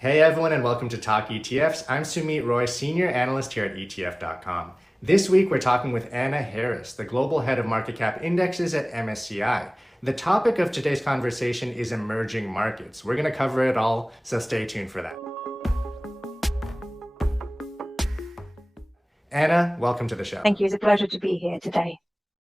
Hey everyone, and welcome to Talk ETFs. I'm Sumit Roy, Senior Analyst here at ETF.com. This week we're talking with Anna Harris, the Global Head of Market Cap Indexes at MSCI. The topic of today's conversation is emerging markets. We're going to cover it all, so stay tuned for that. Anna, welcome to the show. Thank you. It's a pleasure to be here today.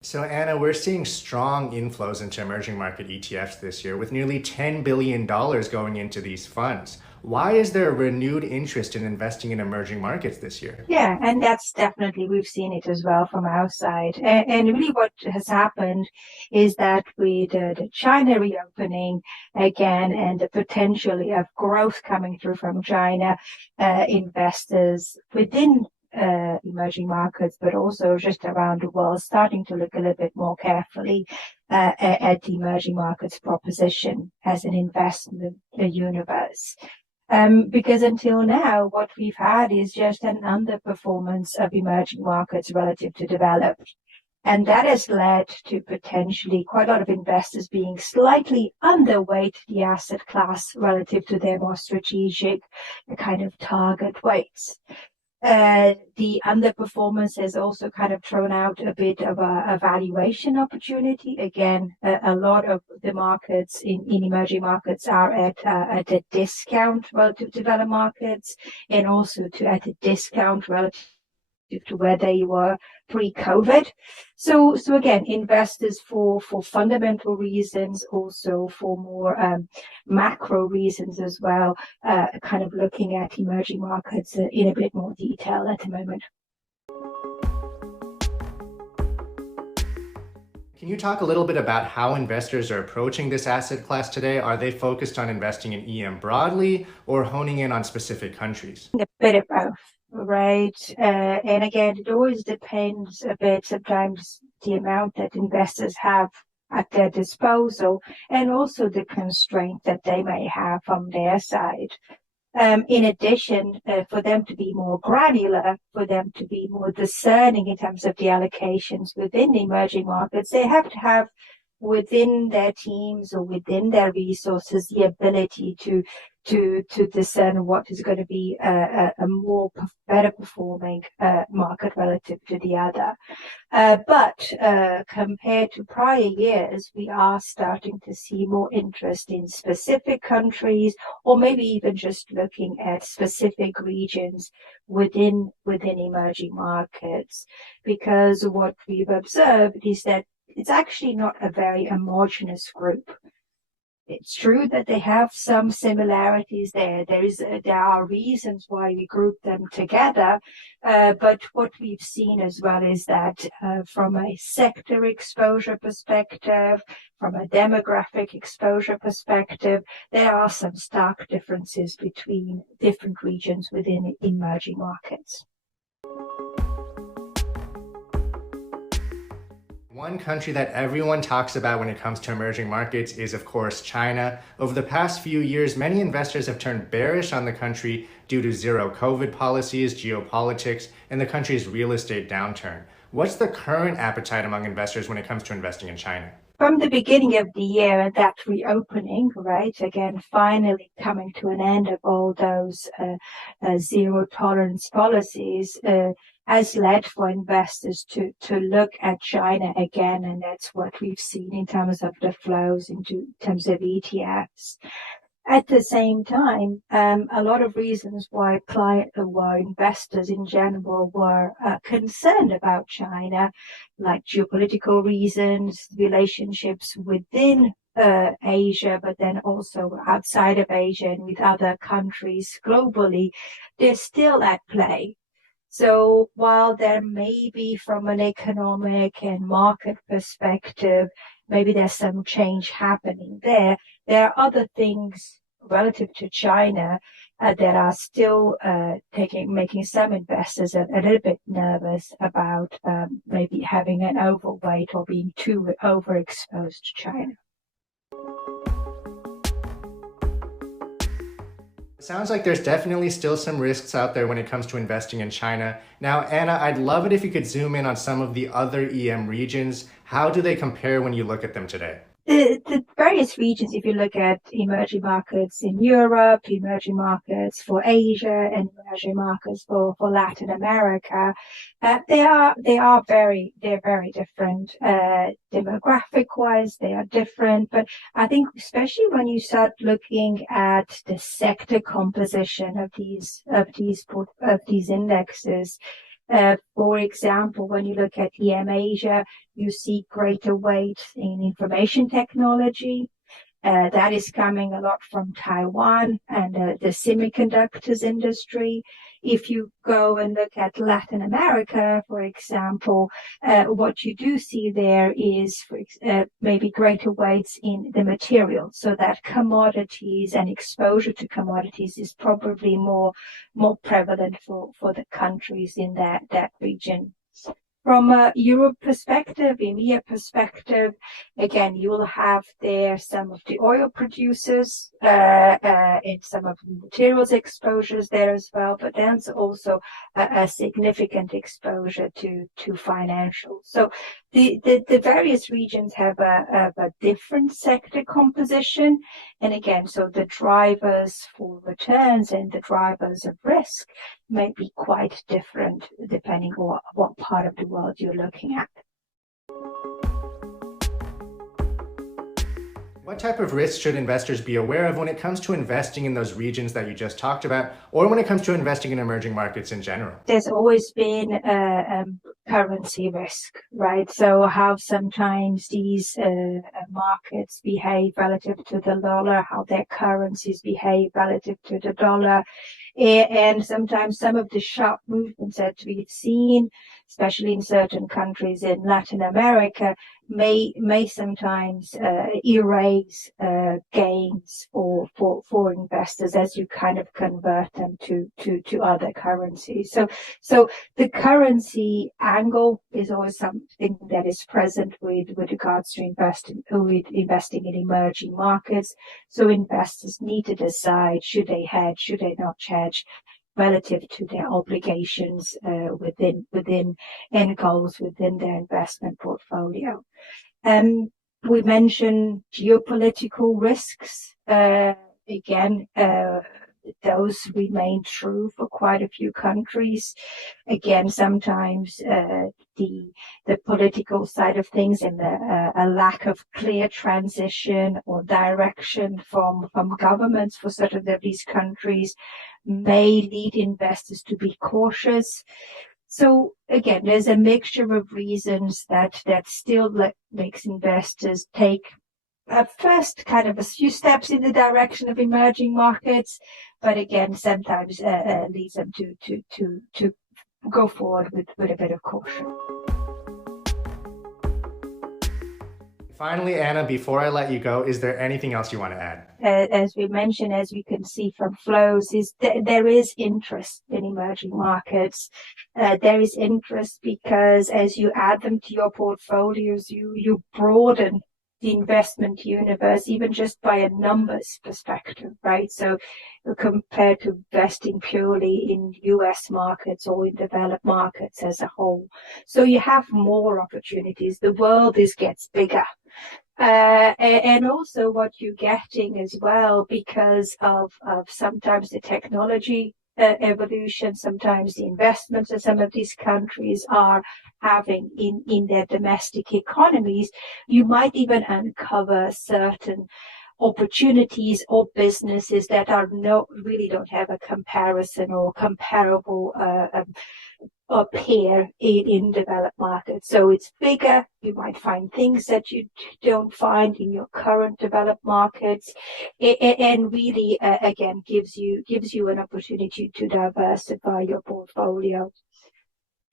So Anna, we're seeing strong inflows into emerging market ETFs this year, with nearly $10 billion going into these funds. Why is there a renewed interest in investing in emerging markets this year? Yeah, and that's definitely, we've seen it as well from our side. And really what has happened is that with the China reopening again and the potential of growth coming through from China, investors within emerging markets, but also just around the world, starting to look a little bit more carefully at the emerging markets proposition as an investment universe. Because until now, what we've had is just an underperformance of emerging markets relative to developed. And that has led to potentially quite a lot of investors being slightly underweight the asset class relative to their more strategic kind of target weights. The underperformance has also kind of thrown out a bit of a valuation opportunity. Again, a lot of the markets in emerging markets are at a discount relative to developed markets, and also at a discount relative to where they were pre-COVID. So again, investors for fundamental reasons, also for more macro reasons as well, kind of looking at emerging markets in a bit more detail at the moment. Can you talk a little bit about how investors are approaching this asset class today? Are they focused on investing in EM broadly or honing in on specific countries? A bit of both. Right. And again, it always depends a bit, sometimes the amount that investors have at their disposal and also the constraint that they may have from their side. In addition, for them to be more granular, for them to be more discerning in terms of the allocations within the emerging markets, they have to have within their teams or within their resources the ability to discern what is going to be a better performing market relative to the other. But compared to prior years, we are starting to see more interest in specific countries, or maybe even just looking at specific regions within emerging markets, because what we've observed is that it's actually not a very homogeneous group. It's true that they have some similarities there. There are reasons why we group them together, but what we've seen as well is that from a sector exposure perspective, from a demographic exposure perspective, there are some stark differences between different regions within emerging markets. One country that everyone talks about when it comes to emerging markets is, of course, China. Over the past few years, many investors have turned bearish on the country due to zero COVID policies, geopolitics, and the country's real estate downturn. What's the current appetite among investors when it comes to investing in China? From the beginning of the year, that reopening, right, again, finally coming to an end of all those zero tolerance policies, has led for investors to look at China again, and that's what we've seen in terms of the flows, in terms of ETFs. At the same time, a lot of reasons why investors in general were concerned about China, like geopolitical reasons, relationships within Asia, but then also outside of Asia and with other countries globally, they're still at play. So while there may be, from an economic and market perspective, maybe there's some change happening there, there are other things relative to China that are still making some investors a little bit nervous about maybe having an overweight or being too overexposed to China. It sounds like there's definitely still some risks out there when it comes to investing in China. Now, Anna, I'd love it if you could zoom in on some of the other EM regions. How do they compare when you look at them today? The various regions, if you look at emerging markets in Europe, emerging markets for Asia, and emerging markets for Latin America, they're very different. Demographic wise, they are different. But I think especially when you start looking at the sector composition of these indexes, for example, when you look at EM Asia, you see greater weight in information technology. That is coming a lot from Taiwan and the semiconductors industry. If you go and look at Latin America, for example, what you do see there is maybe greater weights in the material, so that commodities and exposure to commodities is probably more prevalent for the countries in that region. From a Europe perspective, EMEA perspective, again, you will have there some of the oil producers and some of the materials exposures there as well, but there's also a significant exposure to financials. So the various regions have a different sector composition. And again, so the drivers for returns and the drivers of risk may be quite different depending on what part of the world you're looking at. What type of risks should investors be aware of when it comes to investing in those regions that you just talked about, or when it comes to investing in emerging markets in general? There's always been currency risk, right? So how sometimes these markets behave relative to the dollar, how their currencies behave relative to the dollar. And sometimes some of the sharp movements that we've seen, especially in certain countries in Latin America, may sometimes erase gains for investors as you kind of convert them to other currencies. So the currency angle is always something that is present with regards to investing in emerging markets. So investors need to decide, should they hedge, should they not hedge, relative to their obligations within end goals within their investment portfolio. We mentioned geopolitical risks. Again, those remain true for quite a few countries. Again, sometimes the political side of things and a lack of clear transition or direction from governments for certain of these countries may lead investors to be cautious. So again, there's a mixture of reasons that still makes investors take first kind of a few steps in the direction of emerging markets, but again, sometimes leads them to go forward with a bit of caution. Finally, Anna, before I let you go, is there anything else you want to add? As we mentioned, as we can see from flows, there is interest in emerging markets. There is interest because as you add them to your portfolios, you broaden the investment universe, even just by a numbers perspective, right? So compared to investing purely in US markets or in developed markets as a whole. So you have more opportunities. The world gets bigger. And also what you're getting as well, because of sometimes the technology evolution, sometimes the investments that some of these countries are having in their domestic economies, you might even uncover certain opportunities or businesses that really don't have a comparison or comparable peer in developed markets. So it's bigger. You might find things that you don't find in your current developed markets, and really again gives you an opportunity to diversify your portfolio.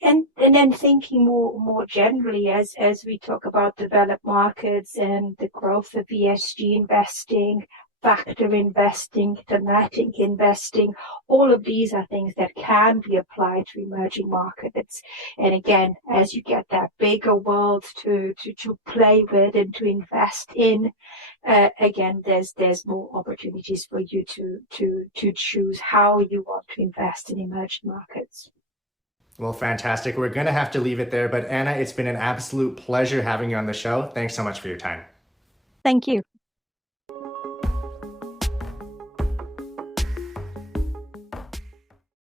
And then thinking more generally as we talk about developed markets and the growth of ESG investing, factor investing, thematic investing, all of these are things that can be applied to emerging markets. And again, as you get that bigger world to play with and to invest in, again, there's more opportunities for you to choose how you want to invest in emerging markets. Well, fantastic. We're going to have to leave it there. But Anna, it's been an absolute pleasure having you on the show. Thanks so much for your time. Thank you.